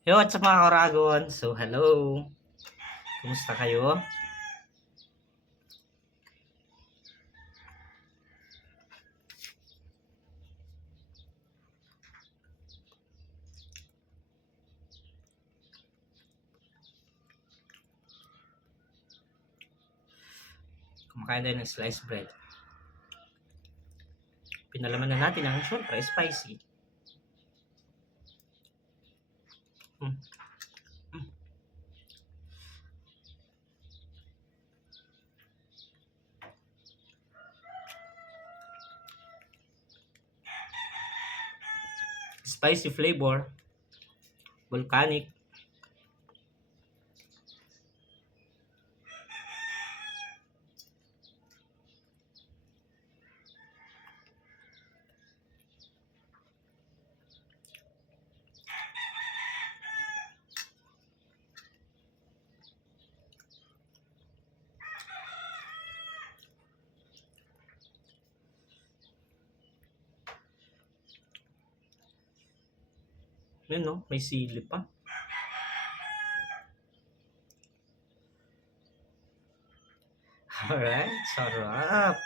Yo, what's up mga Karagon? So, hello. Kumusta kayo? Kumakain tayo ng sliced bread. Pinalaman na natin ang syempre spicy. Hmm. Hmm. Spicy flavor. Volcanic. Yun no, may sili pa. Alright, sarap.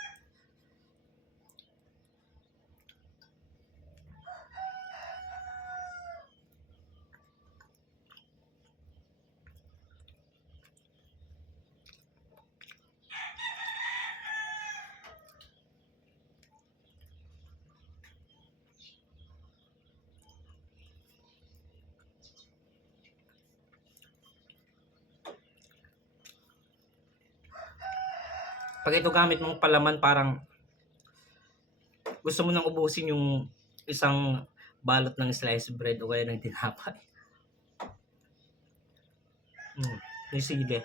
Pag ito gamit mong palaman, parang gusto mo nang ubusin yung isang balot ng sliced bread o kaya ng tinapay. May sili.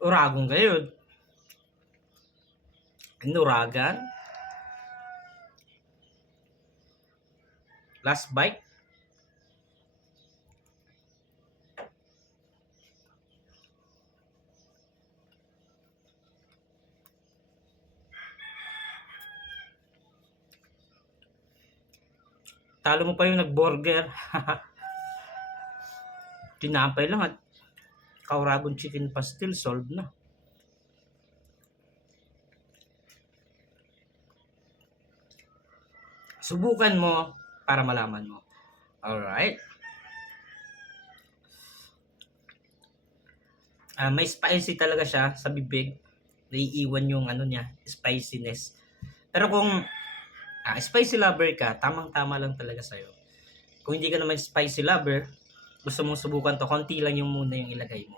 Uragon kayo. Inuragan. Last bite. Talo mo pa yung nag-burger. Tinapay lang at Kauragon chicken pastil, solved na. Subukan mo para malaman mo. Alright. May spicy talaga siya sa bibig. Naiiwan yung ano niya, spiciness. Pero kung spicy lover ka, tamang-tama lang talaga sa'yo. Kung hindi ka naman spicy lover, gusto mong subukan to, konti lang yung muna yung ilagay mo.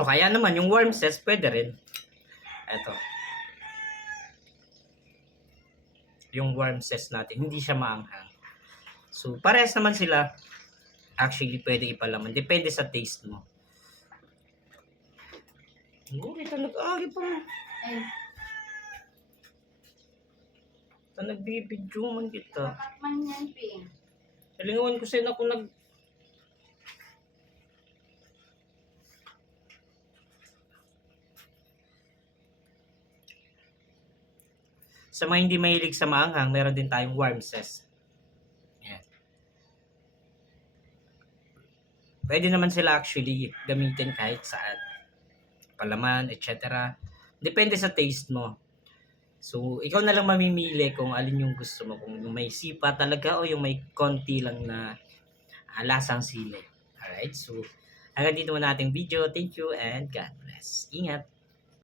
O kaya naman, yung warm sauce, pwede rin. Eto. Yung warm sauce natin, hindi siya maanghang. So, parehas naman sila. Actually, pwede ipalaman. Depende sa taste mo. Ito nag-agi pa. Ay, Ito nagbibidyo man kita. dapat man yan, Ping. Halingawan ko sa'yo na kung Sa mga hindi mahilig sa maanghang, meron din tayong warm sauce. Yan. Pwede naman sila actually gamitin kahit saan. Palaman, etc. Depende sa taste mo. So, ikaw na lang mamimili kung alin yung gusto mo. Kung yung may sipa talaga o yung may konti lang na lasang sili. Alright, so hanggang dito muna ating video. Thank you and God bless. Ingat!